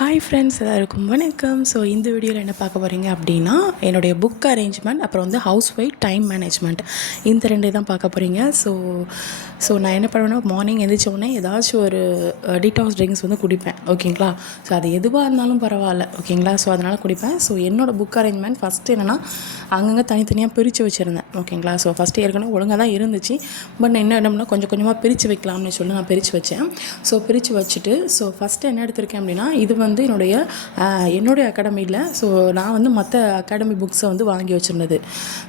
Hi friends, எல்லாருக்கும் வணக்கம். So இந்த வீடியோவில் என்ன பார்க்க போகிறீங்க அப்படின்னா, என்னுடைய புக் அரேஞ்ச்மெண்ட், அப்புறம் வந்து ஹவுஸ் ஒய்ஃப் டைம் மேனேஜ்மெண்ட், இந்த ரெண்டு தான் பார்க்க போகிறீங்க. ஸோ நான் என்ன பண்ணுவேன்னா, மார்னிங் எழுந்திரிச்ச உடனே ஏதாச்சும் ஒரு டீடாக்ஸ் ட்ரிங்க்ஸ் வந்து குடிப்பேன். ஓகேங்களா? ஸோ அது எதுவாக இருந்தாலும் பரவாயில்ல. ஓகேங்களா? ஸோ அதனால் குடிப்பேன். ஸோ என்னோடய புக் அரேஞ்ச்மெண்ட் ஃபஸ்ட்டு என்னென்னா, அங்கங்கே தனித்தனியாக பிரித்து வச்சுருந்தேன். ஓகேங்களா? ஸோ ஃபஸ்ட்டு ஏற்கனவே ஒழுங்காக தான் இருந்துச்சு. பட் நான் என்ன பண்ணால் கொஞ்சம் கொஞ்சமாக பிரித்து வைக்கலாம்னு சொல்லி நான் பிரித்து வச்சேன். ஸோ பிரித்து வச்சுட்டு, ஸோ ஃபஸ்ட்டு என்ன எடுத்திருக்கேன் அப்படின்னா, இது வந்து என்னுடைய அகாடமியில், ஸோ நான் வந்து மற்ற அகாடமி புக்ஸை வந்து வாங்கி வச்சுருந்தது.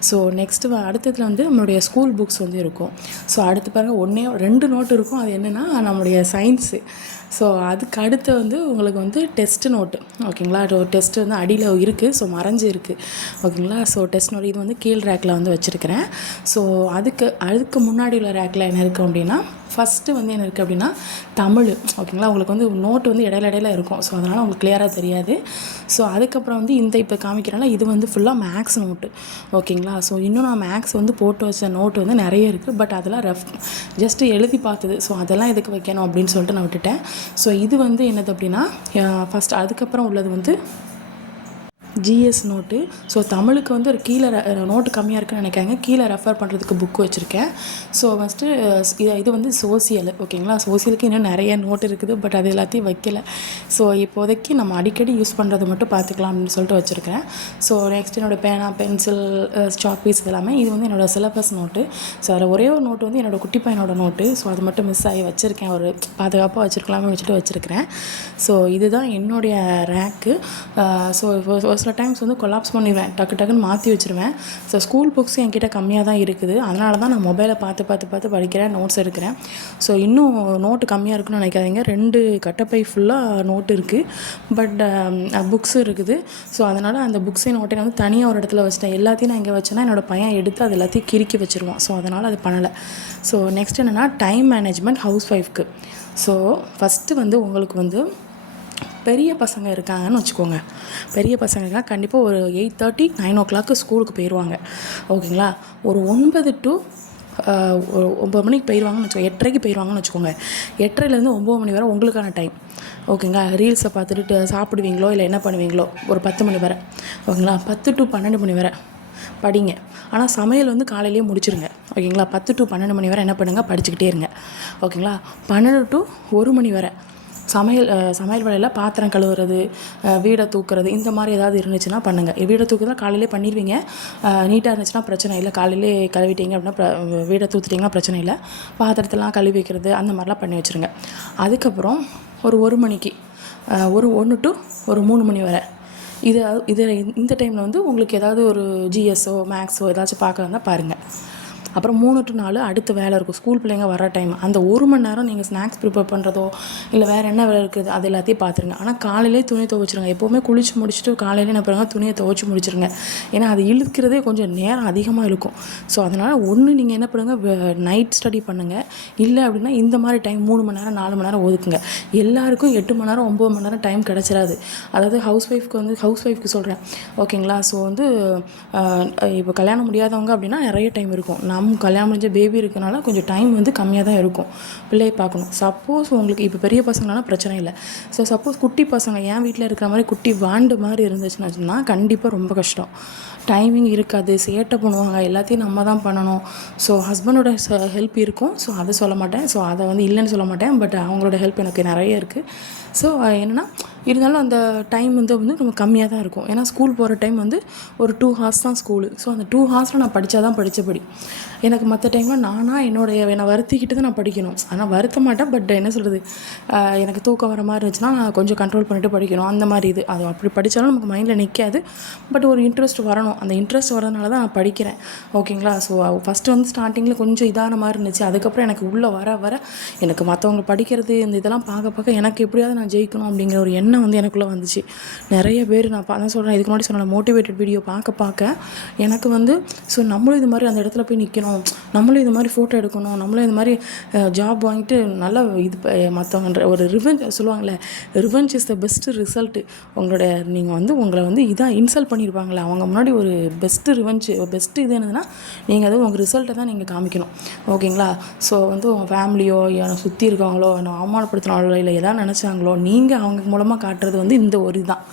ஸோ நெக்ஸ்ட்டு அடுத்ததில் வந்து நம்மளுடைய ஸ்கூல் புக்ஸ் வந்து இருக்கும். ஸோ அடுத்து பாருங்கள், 2 நோட்டு இருக்கும். அது என்னென்னா நம்மளுடைய சயின்ஸு. ஸோ அதுக்கு அடுத்து வந்து உங்களுக்கு வந்து டெஸ்ட் நோட்டு. ஓகேங்களா? டெஸ்ட்டு வந்து அடியில் இருக்குது. ஸோ மறைஞ்சு இருக்குது. ஓகேங்களா? ஸோ டெஸ்ட் நோட்டு இது வந்து கீழ் ரேக்கில் வந்து வச்சுருக்கிறேன். ஸோ அதுக்கு முன்னாடி உள்ள ரேக்கில் என்ன இருக்குது அப்படின்னா, ஃபஸ்ட்டு வந்து என்ன இருக்குது அப்படின்னா தமிழ். ஓகேங்களா? உங்களுக்கு வந்து நோட்டு வந்து இடையில இருக்கும். ஸோ அதனால் உங்களுக்கு கிளியராக தெரியாது. ஸோ அதுக்கப்புறம் வந்து இப்போ காமிக்கிறனால இது வந்து ஃபுல்லாக மேக்ஸ் நோட்டு. ஓகேங்களா? ஸோ இன்னும் நான் மேக்ஸ் வந்து போட்டு வச்ச நோட்டு வந்து நிறைய இருக்குது. பட் அதெல்லாம் ஜஸ்ட்டு எழுதி பார்த்தது. ஸோ அதெல்லாம் எதுக்கு வைக்கணும் அப்படின்னு சொல்லிட்டு நான் விட்டுட்டேன். ஸோ இது வந்து என்னது அப்படின்னா, ஃபஸ்ட் அதுக்கப்புறம் உள்ளது வந்து ஜிஎஸ் நோட்டு. ஸோ தமிழுக்கு வந்து ஒரு கீழே நோட்டு கம்மியாக இருக்குன்னு நினைக்காங்க, கீழே ரெஃபர் பண்ணுறதுக்கு புக் வச்சுருக்கேன். ஸோ ஃபஸ்ட்டு இது வந்து சோசியல். ஓகேங்களா? சோசியலுக்கு இன்னும் நிறைய நோட்டு இருக்குது. பட் அது எல்லாத்தையும் வைக்கலை. ஸோ இப்போதைக்கு நம்ம அடிக்கடி யூஸ் பண்ணுறது மட்டும் பார்த்துக்கலாம் அப்படின்னு சொல்லிட்டு வச்சுருக்கேன். ஸோ நெக்ஸ்ட் என்னோடய பேனா, பென்சில், சாக் பீஸ் இதெல்லாமே இது வந்து என்னோடய சிலபஸ் நோட்டு. ஸோ அதில் ஒரே ஒரு நோட்டு வந்து என்னோடய குட்டி பையனோட நோட்டு. ஸோ அது மட்டும் மிஸ் ஆகி வச்சுருக்கேன். ஒரு பாதுகாப்பாக வச்சுருக்கலாமே வச்சுருக்கிறேன். ஸோ இதுதான் என்னுடைய ரேக்கு. ஸோ சில டைம்ஸ் வந்து கொலாப்ஸ் பண்ணிடுவேன், டக்குன்னு மாற்றி வச்சுருவேன். ஸோ ஸ்கூல் புக்ஸ் என்கிட்ட கம்மியாக தான் இருக்குது. அதனால தான் நான் மொபைலை பார்த்து படிக்கிறேன், நோட்ஸ் எடுக்கிறேன். ஸோ இன்னும் நோட்டு கம்மியாக இருக்குன்னு நினைக்காதீங்க. 2 கட்டப்பை ஃபுல்லாக நோட்டு இருக்குது. பட் புக்ஸு இருக்குது. ஸோ அதனால் அந்த புக்ஸை நோட்டை வந்து தனியாக ஒரு இடத்துல வச்சுட்டேன். எல்லாத்தையும் நான் இங்கே வச்சேன்னா என்னோடய பையன் எடுத்து அது எல்லாத்தையும் கிறுக்கி வச்சுருவான். ஸோ அதனால் அது பண்ணலை. ஸோ நெக்ஸ்ட் என்னென்னா டைம் மேனேஜ்மெண்ட் ஹவுஸ் ஒய்ஃப்க்கு. ஸோ ஃபஸ்ட்டு வந்து உங்களுக்கு வந்து பெரிய பசங்க இருக்காங்கன்னு வச்சுக்கோங்க. பெரிய பசங்க கண்டிப்பாக ஒரு 8:30 9 ஸ்கூலுக்கு போயிடுவாங்க. ஓகேங்களா? ஒரு 9 to 9 மணிக்கு போயிடுவாங்கன்னு வச்சுக்கோங்க. 8:30 போயிடுவாங்கன்னு வச்சுக்கோங்க. 8:30லேருந்து 9 மணி வரை உங்களுக்கான டைம். ஓகேங்களா? ரீல்ஸை பார்த்துட்டு சாப்பிடுவீங்களோ இல்லை என்ன பண்ணுவீங்களோ, ஒரு 10 மணி வரை. ஓகேங்களா? 10 to 12 மணி வரை படிங்க. ஆனால் சமையல் வந்து காலையிலேயே முடிச்சிருங்க. ஓகேங்களா? 10 to 12 மணி வரை என்ன பண்ணுங்கள், படிச்சுக்கிட்டே இருங்க. ஓகேங்களா? 12 to 1 மணி வரை சமையல் வேலையில் பாத்திரம் கழுவுறது, வீடை தூக்குறது, இந்த மாதிரி ஏதாவது இருந்துச்சுன்னா பண்ணுங்கள். வீடை தூக்குறதா காலையிலே பண்ணிடுவீங்க. நீட்டாக இருந்துச்சுன்னா பிரச்சனை இல்லை. காலையிலே கழுவிட்டீங்க அப்படின்னா வீடை தூத்துட்டிங்கன்னா பிரச்சனை இல்லை. பாத்திரத்தெல்லாம் கழுவி வைக்கிறது அந்த மாதிரிலாம் பண்ணி வச்சுருங்க. அதுக்கப்புறம் ஒரு 1 மணிக்கு 1 to 3 மணி வரை இந்த டைமில் வந்து உங்களுக்கு ஏதாவது ஒரு ஜிஎஸ்ஓ மேக்ஸோ ஏதாச்சும் பார்க்கறதா பாருங்கள். அப்புறம் 3 to 4 அடுத்த வேலை இருக்கும். ஸ்கூல் பிள்ளைங்க வர டைம். அந்த 1 மணி நேரம் நீங்கள் ஸ்நாக்ஸ் ப்ரிப்பேர் பண்ணுறதோ இல்லை வேறு என்ன வேலை இருக்குது அது எல்லாத்தையும் பார்த்துருங்க. ஆனால் காலையிலே துணி துவைச்சிருங்க. எப்போவுமே குளிச்சு முடிச்சுட்டு காலையிலே என்ன பண்ணுங்க, துணியை துவைச்சி முடிச்சிருங்க. ஏன்னா அது இழுக்கிறதே கொஞ்சம் நேரம் அதிகமாக இருக்கும். ஸோ அதனால் ஒன்று நீங்கள் என்ன பண்ணுங்கள், நைட் ஸ்டடி பண்ணுங்கள். இல்லை அப்படின்னா இந்த மாதிரி டைம் 3 மணி நேரம் 4 மணி நேரம் ஒதுக்குங்க. எல்லாருக்கும் 8 மணி நேரம் 9 மணி நேரம் டைம் கிடச்சிடாது. அதாவது ஹவுஸ் ஒய்ஃப்க்கு சொல்கிறேன். ஓகேங்களா? ஸோ வந்து இப்போ கல்யாணம் முடியாதவங்க அப்படின்னா நிறைய டைம் இருக்கும். கல்யாணம் முடிஞ்ச பேபி இருக்கனால கொஞ்சம் டைம் வந்து கம்மியாக தான் இருக்கும். பிள்ளையை பார்க்கணும். சப்போஸ் உங்களுக்கு இப்போ பெரிய பசங்களானா பிரச்சனை இல்லை. ஸோ சப்போஸ் குட்டி பசங்க என் வீட்டில் இருக்கிற மாதிரி குட்டி வாண்டு மாதிரி இருந்துச்சுன்னா கண்டிப்பாக ரொம்ப கஷ்டம். டைமிங் இருக்காது, சேட்டை பண்ணுவாங்க, எல்லாத்தையும் நம்ம தான் பண்ணணும். ஸோ ஹஸ்பண்டோட ஹெல்ப் இருக்கும். ஸோ அதை சொல்ல மாட்டேன். ஸோ அதை வந்து இல்லைன்னு சொல்ல மாட்டேன். பட் அவங்களோட ஹெல்ப் எனக்கு நிறைய இருக்குது. ஸோ என்னென்னா இருந்தாலும் அந்த டைம் வந்து ரொம்ப கம்மியாக தான் இருக்கும். ஏன்னா ஸ்கூல் போகிற டைம் வந்து ஒரு 2 hours தான் ஸ்கூலு. ஸோ அந்த 2 hours நான் படித்தா தான் படித்தபடி. எனக்கு மற்ற டைமில் என்னை வருத்திக்கிட்டு தான் நான் படிக்கணும். ஆனால் வருத்த மாட்டேன். பட் என்ன சொல்கிறது, எனக்கு தூக்கம் வர மாதிரி இருந்துச்சுன்னா நான் கொஞ்சம் கண்ட்ரோல் பண்ணிவிட்டு படிக்கணும். அந்த மாதிரி அது அப்படி படித்தாலும் நமக்கு மைண்டில் நிற்காது. பட் ஒரு இன்ட்ரெஸ்ட் வரணும். அந்த இன்ட்ரெஸ்ட் வரதுனால தான் நான் படிக்கிறேன். ஓகேங்களா? ஸோ ஃபஸ்ட்டு வந்து ஸ்டார்டிங்கில் கொஞ்சம் இதான மாதிரி இருந்துச்சு. அதுக்கப்புறம் எனக்கு உள்ளே வர எனக்கு மற்றவங்க படிக்கிறது இதெல்லாம் பார்க்க எனக்கு எப்படியாவது நான் ஜெயிக்கணும் அப்படிங்கிற ஒரு எண்ணம் வந்து எனக்குள்ளே வந்துச்சு. நிறைய பேர் நான் தான் சொல்கிறேன், இதுக்கு முன்னாடி சொன்ன மோட்டிவேட்டட் வீடியோ பார்க்க எனக்கு வந்து ஸோ நம்மளும் இது மாதிரி அந்த இடத்துல போய் நிற்கணும், நம்மளும் இது மாதிரி ஃபோட்டோ எடுக்கணும், நம்மளும் இது மாதிரி ஜாப் வாங்கிட்டு நல்லா மற்றவங்க ஒரு ரிவெஞ்ச் சொல்லுவாங்களே, revenge is the best result. நீங்கள் வந்து உங்களை வந்து இதாக இன்சல்ட் பண்ணியிருப்பாங்களே அவங்க முன்னாடி ஒரு பெஸ்ட்டு ரிவெஞ்ச் பெஸ்ட்டு இது என்னதுன்னா நீங்கள் அது உங்கள் ரிசல்ட்டை தான் நீங்கள் காமிக்கணும். ஓகேங்களா? ஸோ வந்து உங்கள் ஃபேமிலியோ சுற்றி இருக்கவங்களோ அவமானப்படுத்தினாலோ இல்லை எதாவது நினச்சாங்களோ காட்டுறாங்களோ, நீங்கள் அவங்க மூலமாக காட்டுறது வந்து இந்த ஒரு இதுதான்.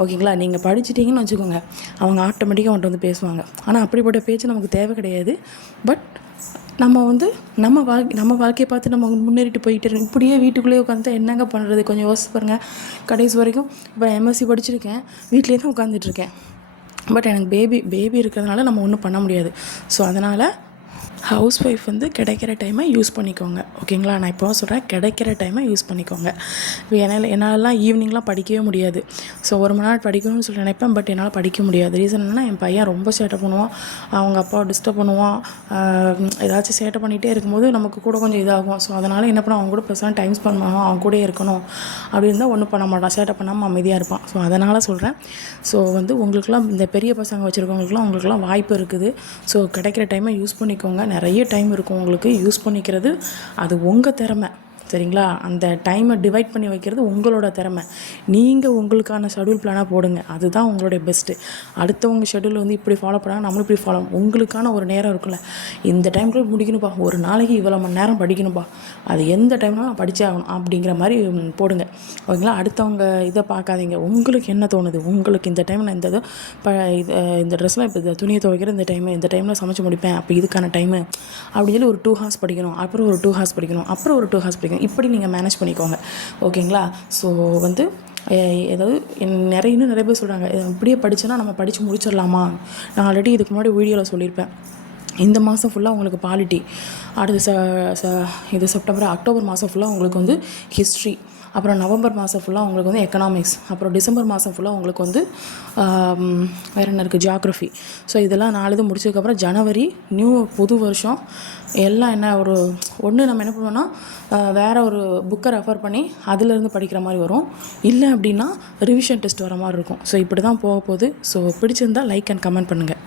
ஓகேங்களா? நீங்கள் படிச்சிட்டிங்கன்னு வச்சுக்கோங்க, அவங்க ஆட்டோமேட்டிக்காக அவன்கிட்ட வந்து பேசுவாங்க. ஆனால் அப்படிப்பட்ட பேச்சு நமக்கு தேவை கிடையாது. பட் நம்ம வந்து நம்ம வாழ்க்கையை பார்த்து நம்ம முன்னேறிட்டு போயிட்டு இருக்கோம். இப்படியே வீட்டுக்குள்ளேயே உட்காந்து என்னங்க பண்ணுறது? கொஞ்சம் யோசிச்சு பாருங்கள். கடைசி வரைக்கும் இப்போ எம்எஸ்சி படிச்சிருக்கேன், வீட்டிலே தான் உட்காந்துட்ருக்கேன். பட் எனக்கு பேபி இருக்கிறதுனால நம்ம ஒன்றும் பண்ண முடியாது. ஸோ அதனால் ஹவுஸ் ஒய்ஃப் வந்து கிடைக்கிற டைமை யூஸ் பண்ணிக்கோங்க. ஓகேங்களா? நான் இப்போ சொல்கிறேன், கிடைக்கிற டைமை யூஸ் பண்ணிக்கோங்க. இப்போ என்னாலலாம் ஈவினிங்லாம் படிக்கவே முடியாது. ஸோ 1 மணி நேரம் படிக்கணும்னு சொல்லி நினைப்பேன். பட் என்னால் படிக்க முடியாது. ரீசன் என்னன்னா, என் பையன் ரொம்ப சேட்டை பண்ணுவான், அவங்க அப்பா டிஸ்டர்ப் பண்ணுவான். ஏதாச்சும் சேட்டை பண்ணிகிட்டே இருக்கும்போது நமக்கு கூட கொஞ்சம் இதாகும். ஸோ அதனால் என்ன பண்ண, அவங்க கூட பேசலாம், டைம் ஸ்பெண்ட் பண்ணணும், அவங்க கூட இருக்கணும். அப்படி இருந்தால் ஒன்றும் பண்ண மாட்டான், சேட்டை பண்ணாமல் அமைதியாக இருப்பான். ஸோ அதனால் சொல்கிறேன். ஸோ வந்து உங்களுக்குலாம் இந்த பெரிய பசங்க வச்சுருக்கவங்களுக்குலாம் உங்களுக்குலாம் வாய்ப்பு இருக்குது. ஸோ கிடைக்கிற டைமை யூஸ் பண்ணிக்கோங்க. நிறைய டைம் இருக்கும் உங்களுக்கு. யூஸ் பண்ணிக்கிறது அது உங்கள் திறமை. சரிங்களா? அந்த டைமை டிவைட் பண்ணி வைக்கிறது உங்களோட திறமை. நீங்கள் உங்களுக்கான ஷெட்யூல் பிளானாக போடுங்க. அதுதான் உங்களுடைய பெஸ்ட்டு. அடுத்தவங்க ஷெட்யூல் வந்து இப்படி ஃபாலோ பண்ணாங்க, நம்மளும் இப்படி ஃபாலோ. உங்களுக்கான ஒரு நேரம் இருக்குல்ல, இந்த டைம்குள்ளே முடிக்கணும்ப்பா, ஒரு நாளைக்கு இவ்வளோ மணி நேரம் படிக்கணும்ப்பா, அது எந்த டைம்னாலும் நான் படித்தே ஆகணும் அப்படிங்கிற மாதிரி போடுங்க. ஓகேங்களா? அடுத்தவங்க இதை பார்க்காதீங்க. உங்களுக்கு என்ன தோணுது, உங்களுக்கு இந்த டைம் நான் இந்த ட்ரெஸ்லாம் இப்போ இந்த துணியை துவைக்கிற இந்த டைமில் சமைச்சு முடிப்பேன், அப்போ இதுக்கான டைமு அப்படின்னு சொல்லி ஒரு 2 hours படிக்கணும், அப்புறம் ஒரு 2 hours படிக்கணும், அப்புறம் ஒரு 2 hours படிக்கணும். இப்படி நீங்கள் மேனேஜ் பண்ணிக்கோங்க. ஓகேங்களா? ஸோ வந்து ஏதாவது இன்னும் நிறைய பேர் சொல்கிறாங்க, இப்படியே படித்தோன்னா நம்ம படித்து முடிச்சிடலாமா? நான் ஆல்ரெடி இதுக்கு முன்னாடி வீடியோவில் சொல்லியிருப்பேன். இந்த மாதம் ஃபுல்லாக உங்களுக்கு பாலிட்டி, அடுத்து இது அக்டோபர் மாதம் ஃபுல்லாக உங்களுக்கு வந்து ஹிஸ்ட்ரி, அப்புறம் நவம்பர் மாதம் ஃபுல்லாக உங்களுக்கு வந்து எக்கனாமிக்ஸ், அப்புறம் டிசம்பர் மாதம் ஃபுல்லாக உங்களுக்கு வந்து வேறு என்ன இருக்குது, ஜியாகிரஃபி. ஸோ இதெல்லாம் 4 இது முடிச்சதுக்கப்புறம் ஜனவரி புது வருஷம் எல்லாம் என்ன நம்ம என்ன பண்ணுவோன்னா, வேறு ஒரு புக்கை ரெஃபர் பண்ணி அதிலேருந்து படிக்கிற மாதிரி வரும். இல்லை அப்படின்னா ரிவிஷன் டெஸ்ட் வர மாதிரி இருக்கும். ஸோ இப்படி தான் போக போகுது. ஸோ பிடிச்சிருந்தால் லைக் அண்ட் கமெண்ட் பண்ணுங்கள்.